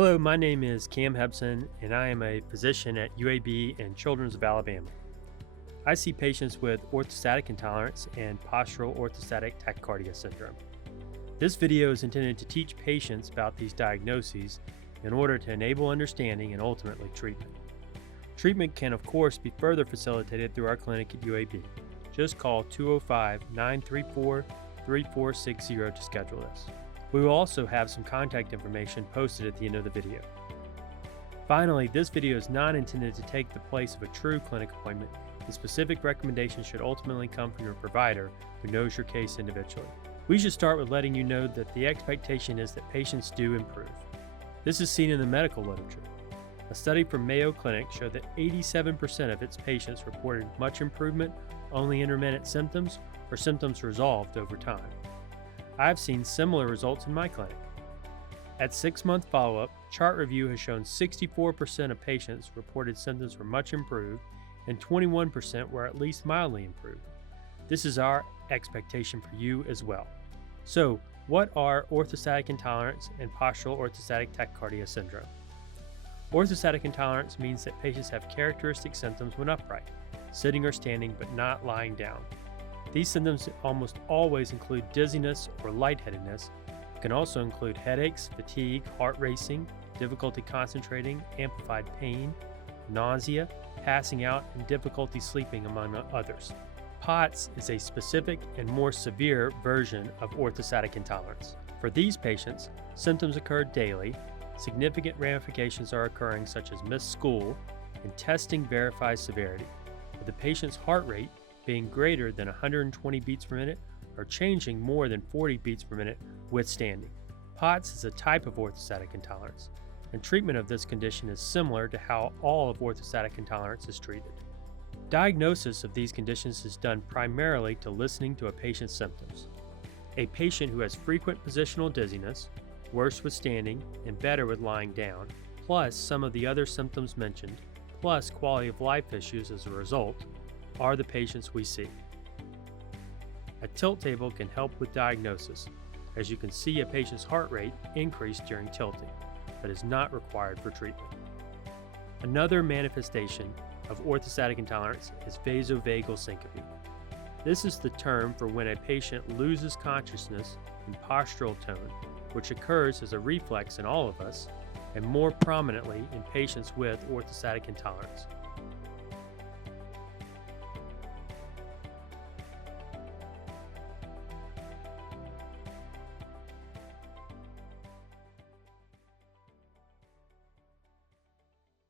Hello, my name is Cam Hebson, and I am a physician at UAB and Children's of Alabama. I see patients with orthostatic intolerance and postural orthostatic tachycardia syndrome. This video is intended to teach patients about these diagnoses in order to enable understanding and ultimately treatment. Treatment can, of course, be further facilitated through our clinic at UAB. Just call 205-934-3460 to schedule this. We will also have some contact information posted at the end of the video. Finally, this video is not intended to take the place of a true clinic appointment. The specific recommendations should ultimately come from your provider who knows your case individually. We should start with letting you know that the expectation is that patients do improve. This is seen in the medical literature. A study from Mayo Clinic showed that 87% of its patients reported much improvement, only intermittent symptoms, or symptoms resolved over time. I've seen similar results in my clinic. At 6-month follow-up, chart review has shown 64% of patients reported symptoms were much improved and 21% were at least mildly improved. This is our expectation for you as well. So, what are orthostatic intolerance and postural orthostatic tachycardia syndrome? Orthostatic intolerance means that patients have characteristic symptoms when upright, sitting or standing but not lying down. These symptoms almost always include dizziness or lightheadedness. It can also include headaches, fatigue, heart racing, difficulty concentrating, amplified pain, nausea, passing out, and difficulty sleeping, among others. POTS is a specific and more severe version of orthostatic intolerance. For these patients, symptoms occur daily, significant ramifications are occurring such as missed school, and testing verifies severity, with the patient's heart rate being greater than 120 beats per minute or changing more than 40 beats per minute with standing. POTS is a type of orthostatic intolerance, and treatment of this condition is similar to how all of orthostatic intolerance is treated. Diagnosis of these conditions is done primarily to listening to a patient's symptoms. A patient who has frequent positional dizziness, worse with standing and better with lying down, plus some of the other symptoms mentioned, plus quality of life issues as a result, are the patients we see. A tilt table can help with diagnosis, as you can see a patient's heart rate increase during tilting, but is not required for treatment. Another manifestation of orthostatic intolerance is vasovagal syncope. This is the term for when a patient loses consciousness in postural tone, which occurs as a reflex in all of us, and more prominently in patients with orthostatic intolerance.